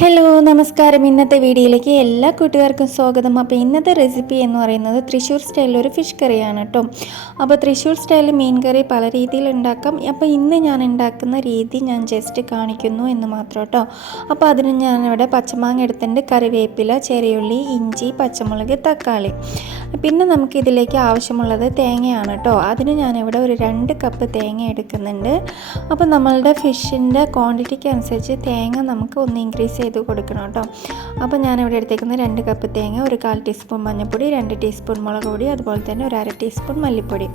Hello നമസ്കാരം. ഇന്നത്തെ വീഡിയോയിലേക്ക് എല്ലാ കൂട്ടുകാർക്കും സ്വാഗതം. അപ്പോൾ ഇന്നത്തെ റെസിപ്പി എന്ന് പറയുന്നത് തൃശ്ശൂർ സ്റ്റൈലിൽ ഒരു ഫിഷ് കറിയാണ് കേട്ടോ. അപ്പോൾ തൃശ്ശൂർ സ്റ്റൈലിൽ മീൻ കറി പല രീതിയിൽ ഉണ്ടാക്കാം. അപ്പോൾ ഇന്ന് ഞാൻ ഉണ്ടാക്കുന്ന രീതി ഞാൻ ജസ്റ്റ് കാണിക്കുന്നു എന്ന് മാത്രം കേട്ടോ. അപ്പോൾ അതിന് ഞാനിവിടെ പച്ചമാങ്ങ എടുത്തിട്ടുണ്ട്. കറിവേപ്പില ചെറിയുള്ളി ഇഞ്ചി പച്ചമുളക് തക്കാളി. പിന്നെ നമുക്ക് ഇതിലേക്ക് ആവശ്യമുള്ളത് തേങ്ങയാണ് കേട്ടോ. അതിന് ഞാനിവിടെ ഒരു രണ്ട് കപ്പ് തേങ്ങ എടുക്കുന്നുണ്ട്. അപ്പോൾ നമ്മളുടെ ഫിഷിന്റെ ക്വാണ്ടിറ്റിക്ക് അനുസരിച്ച് തേങ്ങ നമുക്ക് ഒന്ന് ഇൻക്രീസ് ചെയ്ത് കൊടുക്കണം കേട്ടോ. അപ്പോൾ ഞാനിവിടെ എടുത്തേക്കുന്ന രണ്ട് കപ്പ് തേങ്ങ ഒരു കാൽ ടീസ്പൂൺ മഞ്ഞൾപ്പൊടി രണ്ട് ടീസ്പൂൺ മുളക് പൊടി അതുപോലെ തന്നെ ഒരു അര ടീസ്പൂൺ മല്ലിപ്പൊടി.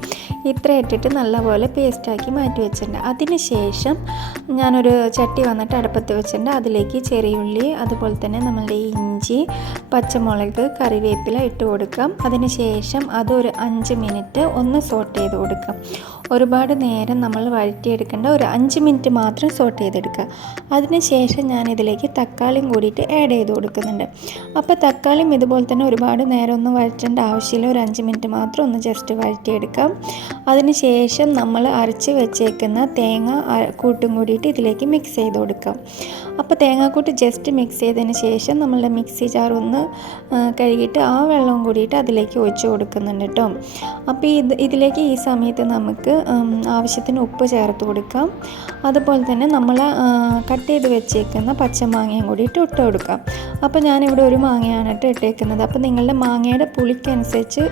ഇത്ര ഇട്ടിട്ട് നല്ലപോലെ പേസ്റ്റാക്കി മാറ്റി വെച്ചിട്ടുണ്ട്. അതിന് ശേഷം ഞാനൊരു ചട്ടി വന്നിട്ട് അടുപ്പത്ത് വെച്ചിട്ടുണ്ട്. അതിലേക്ക് ചെറിയുള്ളി അതുപോലെ തന്നെ നമ്മളുടെ ഇഞ്ചി പച്ചമുളക് കറിവേപ്പില ഇട്ട് കൊടുക്കാം. അതിന് ശേഷം അതൊരു അഞ്ച് മിനിറ്റ് ഒന്ന് സോട്ട് ചെയ്ത് കൊടുക്കാം. ഒരുപാട് നേരം നമ്മൾ വഴറ്റിയെടുക്കേണ്ട ഒരു അഞ്ച് മിനിറ്റ് മാത്രം സോട്ട് ചെയ്തെടുക്കുക. അതിന് ശേഷം ഞാൻ ഇതിലേക്ക് തക്കാളിയും കൂടിയിട്ട് ആഡ് ചെയ്ത് കൊടുക്കുന്നുണ്ട്. അപ്പോൾ തക്കാളിയും ഇതുപോലെ തന്നെ ഒരുപാട് നേരം ഒന്നും വഴറ്റേണ്ട ആവശ്യമില്ല. ഒരു അഞ്ച് മിനിറ്റ് മാത്രം ഒന്ന് ജസ്റ്റ് വഴറ്റിയെടുക്കാം. അതിന് ശേഷം നമ്മൾ അരച്ച് വെച്ചേക്കുന്ന തേങ്ങ കൂട്ടും കൂടിയിട്ട് ഇതിലേക്ക് മിക്സ് ചെയ്ത് കൊടുക്കാം. അപ്പോൾ തേങ്ങാക്കൂട്ട് ജസ്റ്റ് മിക്സ് ചെയ്തതിന് ശേഷം നമ്മളുടെ മിക്സി ജാർ ഒന്ന് കഴുകിയിട്ട് ആ വെള്ളം കൂടിയിട്ട് അതിലേക്ക് ഒഴിച്ച് കൊടുക്കുന്നുണ്ട് കേട്ടോ. അപ്പോൾ ഇത് ഇതിലേക്ക് ഈ സമയത്ത് നമുക്ക് ആവശ്യത്തിന് ഉപ്പ് ചേർത്ത് കൊടുക്കാം. അതുപോലെ തന്നെ നമ്മൾ കട്ട് ചെയ്ത് വെച്ചേക്കുന്ന പച്ചമാങ്ങയും കൂടിയിട്ട് ഇട്ട് കൊടുക്കാം. അപ്പോൾ ഞാനിവിടെ ഒരു മാങ്ങയാണ് ഇട്ട് ഇട്ടേക്കുന്നത്. അപ്പോൾ നിങ്ങളുടെ മാങ്ങയുടെ പുളിക്കനുസരിച്ച്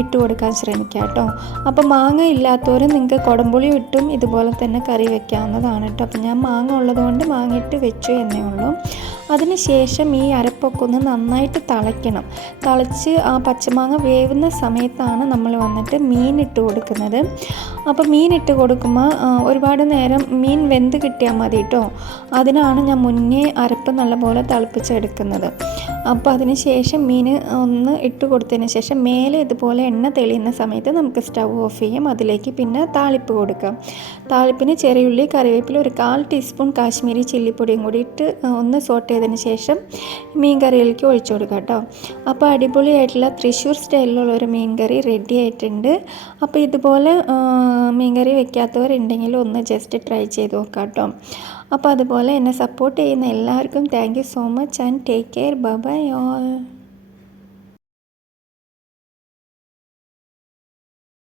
ഇട്ട് കൊടുക്കാൻ ശ്രമിക്കുക കേട്ടോ. അപ്പോൾ മാങ്ങ ഇല്ലാത്തവർ നിങ്ങൾക്ക് കുടംപുളി ഇട്ടും ഇതുപോലെ തന്നെ കറി വെക്കാവുന്നതാണ് കേട്ടോ. അപ്പോൾ ഞാൻ മാങ്ങ ഉള്ളതുകൊണ്ട് മാങ്ങ ഇട്ട് വെച്ചു എന്നേ ഉള്ളൂ. അതിനുശേഷം ഈ അരപ്പൊക്കെ ഒന്ന് നന്നായിട്ട് തിളയ്ക്കണം. തിളച്ച് ആ പച്ചമാങ്ങ വേവുന്ന സമയത്താണ് നമ്മൾ വന്നിട്ട് മീൻ ഇട്ട് കൊടുക്കുന്നത്. അപ്പോൾ മീൻ ഇട്ട് കൊടുക്കുമ്പോൾ ഒരുപാട് നേരം മീൻ വെന്ത് കിട്ടിയാൽ മതി കേട്ടോ. അതിനാണ് ഞാൻ മുന്നേ അരപ്പ് നല്ലപോലെ തിളപ്പിച്ചെടുക്കുന്നത്. അപ്പോൾ അതിന് ശേഷം മീൻ ഒന്ന് ഇട്ട് കൊടുത്തതിന് ശേഷം മേലെ ഇതുപോലെ എണ്ണ തെളിയുന്ന സമയത്ത് നമുക്ക് സ്റ്റൗ ഓഫ് ചെയ്യാം. അതിലേക്ക് പിന്നെ താളിപ്പ് കൊടുക്കാം. താളിപ്പിന് ചെറിയുള്ളി കറിവേപ്പില ഒരു കാൽ ടീസ്പൂൺ കാശ്മീരി ചില്ലിപ്പൊടിയും കൂടി ഇട്ട് ഒന്ന് സോട്ട് ചെയ്തതിന് ശേഷം മീൻ കറിയിലേക്ക് ഒഴിച്ചു കൊടുക്കാം കേട്ടോ. അപ്പോൾ അടിപൊളിയായിട്ടുള്ള തൃശ്ശൂർ സ്റ്റൈലിലുള്ള ഒരു മീൻ കറി റെഡി ആയിട്ടുണ്ട്. അപ്പോൾ ഇതുപോലെ മീൻ കറി വെക്കാത്തവരുണ്ടെങ്കിൽ ഒന്ന് ജസ്റ്റ് ട്രൈ ചെയ്ത് നോക്കാം കേട്ടോ. അപ്പോൾ അതുപോലെ എന്നെ സപ്പോർട്ട് ചെയ്യുന്ന എല്ലാവർക്കും thank you so much and take care bye all